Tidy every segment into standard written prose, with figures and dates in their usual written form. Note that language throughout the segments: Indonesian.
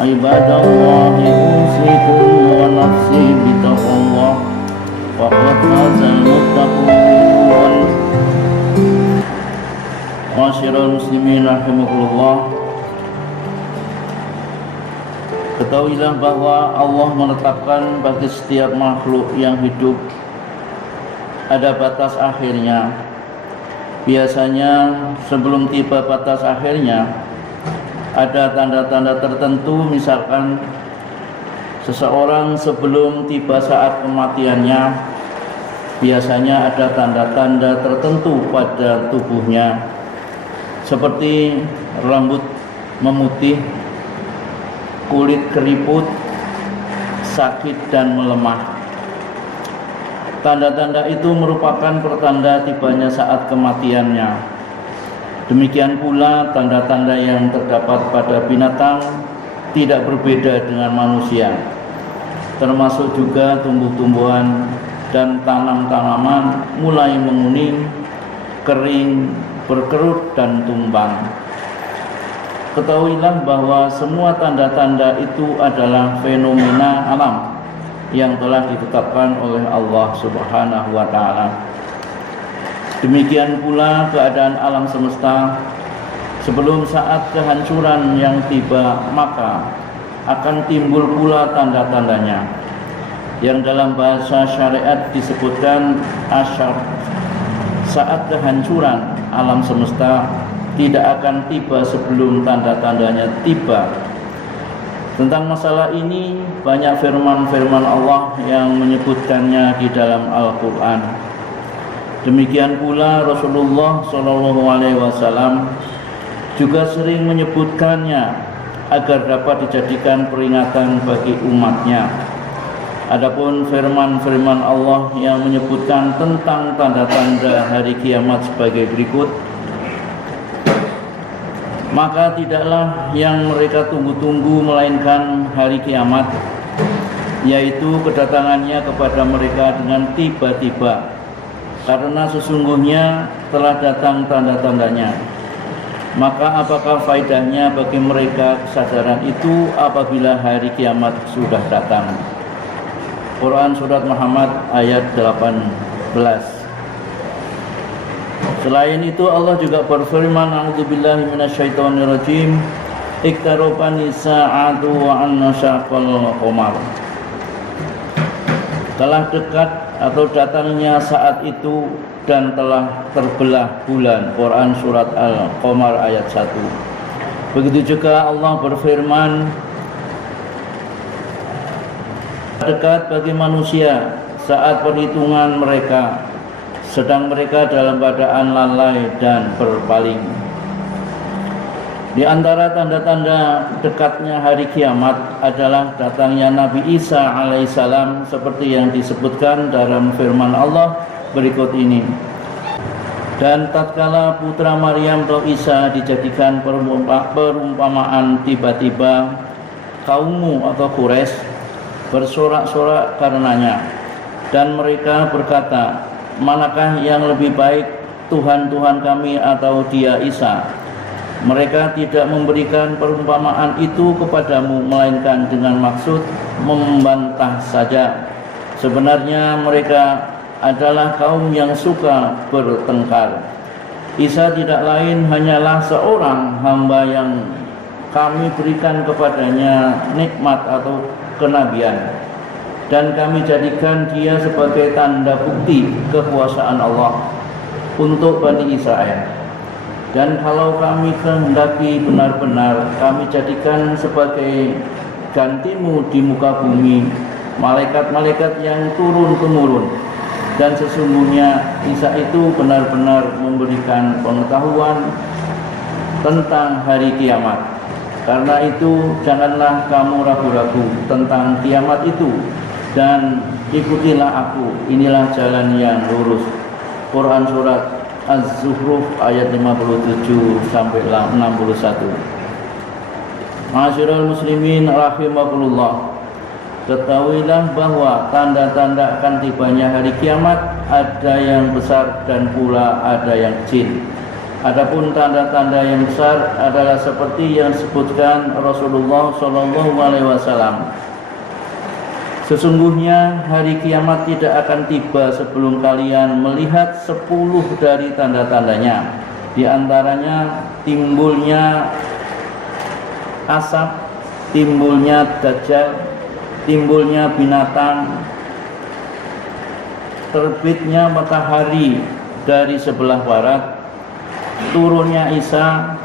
Ibadallahi usikum wa nafsi bitaqwallah faqad fazal muttaqun. Masyiral muslimin rahimakumullah. Ketahuilah bahwa Allah menetapkan bagi setiap makhluk yang hidup ada batas akhirnya. Biasanya sebelum tiba batas akhirnya ada tanda-tanda tertentu, misalkan seseorang sebelum tiba saat kematiannya biasanya ada tanda-tanda tertentu pada tubuhnya, seperti rambut memutih, kulit keriput, sakit dan melemah. Tanda-tanda itu merupakan pertanda tibanya saat kematiannya. Demikian pula tanda-tanda yang terdapat pada binatang tidak berbeda dengan manusia, termasuk juga tumbuh-tumbuhan dan tanam-tanaman mulai menguning, kering, berkerut dan tumbang. Ketahuilah bahwa semua tanda-tanda itu adalah fenomena alam yang telah ditetapkan oleh Allah Subhanahu wa Ta'ala. Demikian pula keadaan alam semesta. Sebelum saat kehancuran yang tiba, maka akan timbul pula tanda-tandanya, yang dalam bahasa syariat disebutkan asyar. Saat kehancuran alam semesta tidak akan tiba sebelum tanda-tandanya tiba. Tentang masalah ini banyak firman-firman Allah yang menyebutkannya di dalam Al-Quran. Demikian pula Rasulullah SAW juga sering menyebutkannya agar dapat dijadikan peringatan bagi umatnya. Adapun firman-firman Allah yang menyebutkan tentang tanda-tanda hari kiamat sebagai berikut, maka tidaklah yang mereka tunggu-tunggu melainkan hari kiamat, yaitu kedatangannya kepada mereka dengan tiba-tiba, karena sesungguhnya telah datang tanda-tandanya. Maka apakah faedahnya bagi mereka kesadaran itu apabila hari kiamat sudah datang? Quran Surat Muhammad ayat 18. Selain itu Allah juga berfirman, A'udzubillahi minasyaitonirrajim, Iktarobani sa'atu wa annasyaqal qamar. Telah dekat atau datangnya saat itu dan telah terbelah bulan. Quran Surat Al-Qamar ayat 1. Begitu juga Allah berfirman, dekat bagi manusia saat perhitungan mereka, sedang mereka dalam keadaan lalai dan berpaling. Di antara tanda-tanda dekatnya hari kiamat adalah datangnya Nabi Isa alaihissalam, seperti yang disebutkan dalam firman Allah berikut ini. Dan tatkala putra Maryam atau Isa dijadikan perumpamaan, tiba-tiba kaummu atau Quraisy bersorak-sorak karenanya, dan mereka berkata, manakah yang lebih baik, Tuhan-Tuhan kami atau dia Isa? Mereka tidak memberikan perumpamaan itu kepadamu, melainkan dengan maksud membantah saja. Sebenarnya mereka adalah kaum yang suka bertengkar. Isa tidak lain hanyalah seorang hamba yang kami berikan kepadanya nikmat atau kenabian, dan kami jadikan dia sebagai tanda bukti kekuasaan Allah untuk Bani Israel. Dan kalau kami kehendaki benar-benar, kami jadikan sebagai gantimu di muka bumi malaikat-malaikat yang turun-temurun. Dan sesungguhnya Isa itu benar-benar memberikan pengetahuan tentang hari kiamat. Karena itu janganlah kamu ragu-ragu tentang kiamat itu, dan ikutilah aku, inilah jalan yang lurus. Quran Surat Az-Zukhruf ayat 57 sampai 61. Masyiral muslimin rahimakumullah. Ketahuilah bahwa tanda-tanda akan tibanya hari kiamat ada yang besar dan pula ada yang kecil. Adapun tanda-tanda yang besar adalah seperti yang disebutkan Rasulullah SAW. Sesungguhnya hari kiamat tidak akan tiba sebelum kalian melihat 10 dari tanda-tandanya. Di antaranya timbulnya asap, timbulnya dajjal, timbulnya binatang, terbitnya matahari dari sebelah barat, turunnya Isa,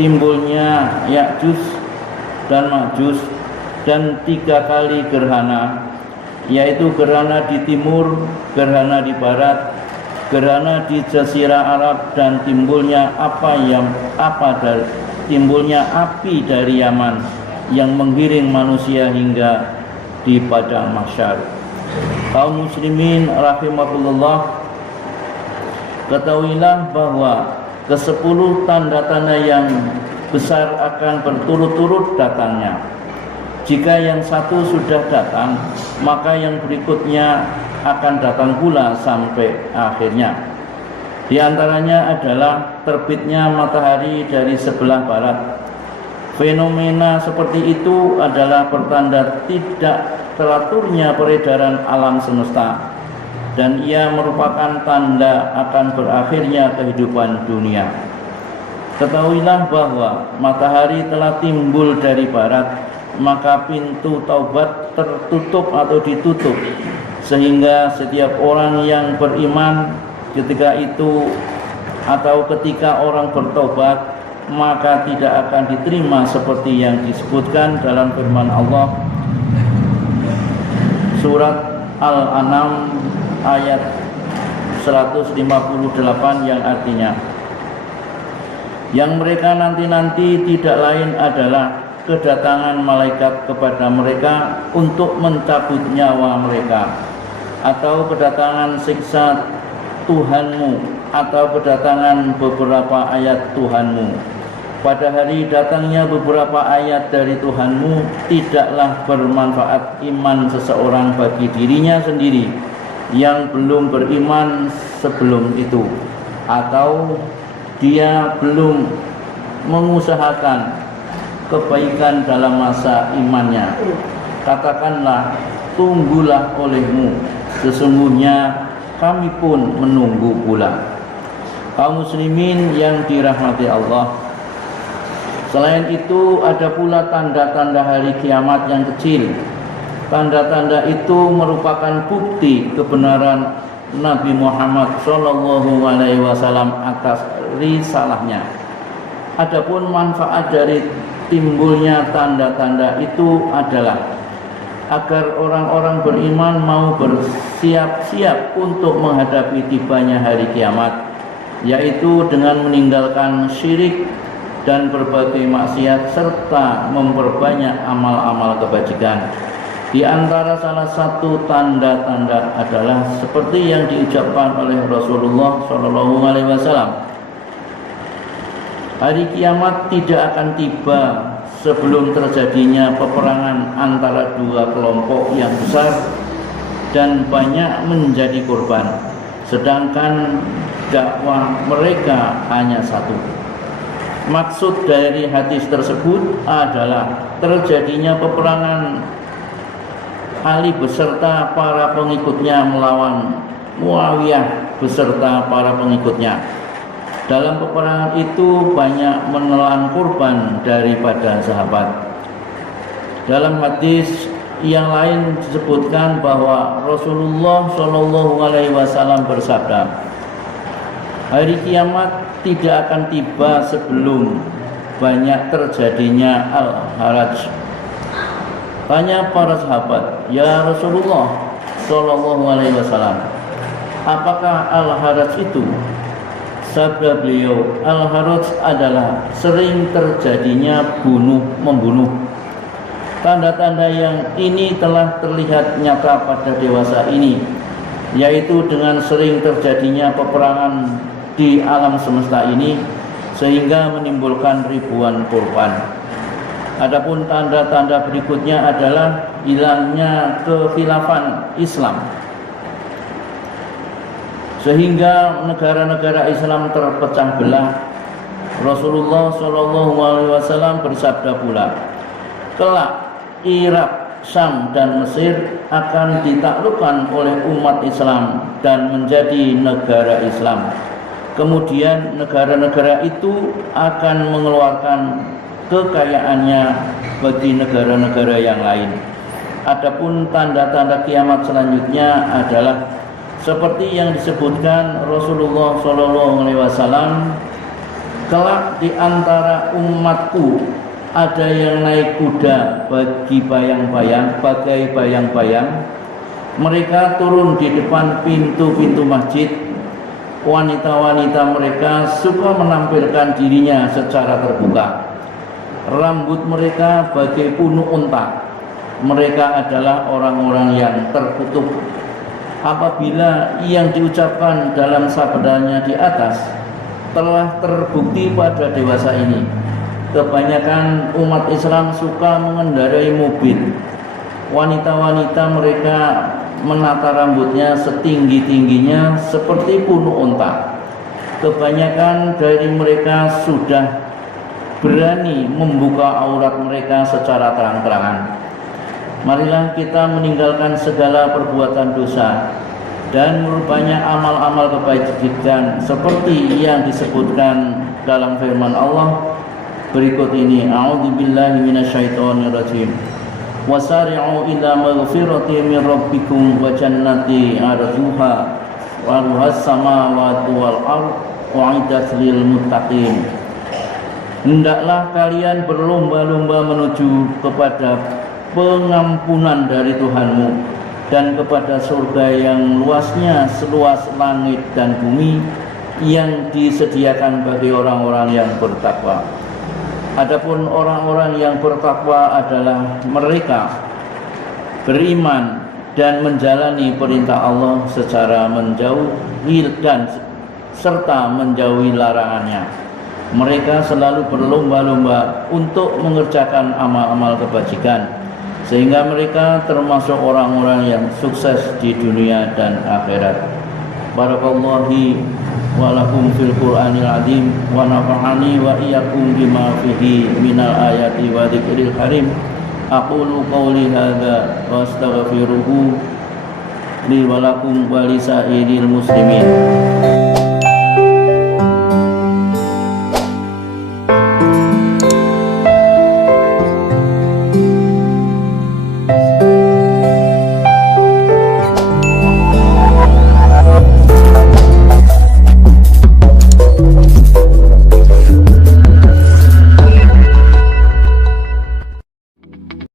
timbulnya Ya'juj dan Ma'juj, dan 3 kali gerhana, yaitu gerhana di timur, gerhana di barat, gerhana di Jazirah Arab, dan timbulnya timbulnya api dari Yaman yang menggiring manusia hingga di padang mahsyar. Kaum muslimin rahimahullah, ketahuilah bahwa ke-10 tanda-tanda yang besar akan berturut-turut datangnya. Jika yang satu sudah datang, maka yang berikutnya akan datang pula sampai akhirnya. Di antaranya adalah terbitnya matahari dari sebelah barat. Fenomena seperti itu adalah pertanda tidak teraturnya peredaran alam semesta, dan ia merupakan tanda akan berakhirnya kehidupan dunia. Ketahuilah bahwa matahari telah timbul dari barat, maka pintu taubat tertutup atau ditutup, sehingga setiap orang yang beriman ketika itu atau ketika orang bertobat, maka tidak akan diterima seperti yang disebutkan dalam firman Allah surat Al-An'am ayat 158 yang artinya, yang mereka nanti-nanti tidak lain adalah kedatangan malaikat kepada mereka untuk mencabut nyawa mereka, atau kedatangan siksa Tuhanmu, atau kedatangan beberapa ayat Tuhanmu. Pada hari datangnya beberapa ayat dari Tuhanmu, tidaklah bermanfaat iman seseorang bagi dirinya sendiri yang belum beriman sebelum itu, atau dia belum mengusahakan kebaikan dalam masa imannya. Katakanlah, tunggulah olehmu, sesungguhnya kami pun menunggu pula. Kaum muslimin yang dirahmati Allah, selain itu ada pula tanda-tanda hari kiamat yang kecil. Tanda-tanda itu merupakan bukti kebenaran Nabi Muhammad SAW atas risalahnya. Adapun manfaat dari timbulnya tanda-tanda itu adalah agar orang-orang beriman mau bersiap-siap untuk menghadapi tibanya hari kiamat, yaitu dengan meninggalkan syirik dan berbagai maksiat serta memperbanyak amal-amal kebajikan. Di antara salah satu tanda-tanda adalah seperti yang diucapkan oleh Rasulullah SAW, hari kiamat tidak akan tiba sebelum terjadinya peperangan antara 2 kelompok yang besar dan banyak menjadi korban, sedangkan dakwah mereka hanya satu. Maksud dari hadis tersebut adalah terjadinya peperangan Ali beserta para pengikutnya melawan Muawiyah beserta para pengikutnya. Dalam peperangan itu banyak menelan korban daripada sahabat. Dalam hadis yang lain disebutkan bahwa Rasulullah SAW bersabda, hari kiamat tidak akan tiba sebelum banyak terjadinya al-haraj. Tanya para sahabat, ya Rasulullah SAW, apakah al-haraj itu? Sabda beliau, al-haraj adalah sering terjadinya bunuh-membunuh. Tanda-tanda yang ini telah terlihat nyata pada dewasa ini, yaitu dengan sering terjadinya peperangan di alam semesta ini, sehingga menimbulkan ribuan korban. Adapun tanda-tanda berikutnya adalah hilangnya kekhilafan Islam. sehingga negara-negara Islam terpecah belah. Rasulullah SAW bersabda pula, kelak Irak, Syam dan Mesir akan ditaklukkan oleh umat Islam dan menjadi negara Islam. Kemudian negara-negara itu akan mengeluarkan kekayaannya bagi negara-negara yang lain. Adapun tanda-tanda kiamat selanjutnya adalah seperti yang disebutkan Rasulullah SAW, kelak di antara umatku ada yang naik kuda bagai bayang-bayang. Mereka turun di depan pintu-pintu masjid. Wanita-wanita mereka suka menampilkan dirinya secara terbuka. Rambut mereka bagai punuk unta. Mereka adalah orang-orang yang terkutuk. Apabila yang diucapkan dalam sabdanya di atas telah terbukti pada dewasa ini, kebanyakan umat Islam suka mengendarai mobil. Wanita-wanita mereka menata rambutnya setinggi-tingginya seperti punuk unta. Kebanyakan dari mereka sudah berani membuka aurat mereka secara terang-terangan. Marilah kita meninggalkan segala perbuatan dosa dan merubahnya amal-amal kebajikan seperti yang disebutkan dalam firman Allah berikut ini. A'udzubillahi minasyaitonirrajim. Wasari'u ila maghfiratin min rabbikum wa jannati 'arduha wa 'arduhas samawati wal ardh u'iddat lil muttaqin. Hendaklah kalian berlomba-lomba menuju kepada pengampunan dari Tuhanmu dan kepada surga yang luasnya seluas langit dan bumi yang disediakan bagi orang-orang yang bertakwa. Adapun orang-orang yang bertakwa adalah mereka beriman dan menjalani perintah Allah secara menjauhi dan serta menjauhi larangannya. Mereka selalu berlomba-lomba untuk mengerjakan amal-amal kebajikan, sehingga mereka termasuk orang-orang yang sukses di dunia dan akhirat. Barakallahu wa lakum fil Qur'anil azim wa nafa'ani wa iyyakum bima fihi minal ayati wa dzikril karim. Aqulu qawli hadza wa astaghfiruhu li wa lakum wa lisairil muslimin.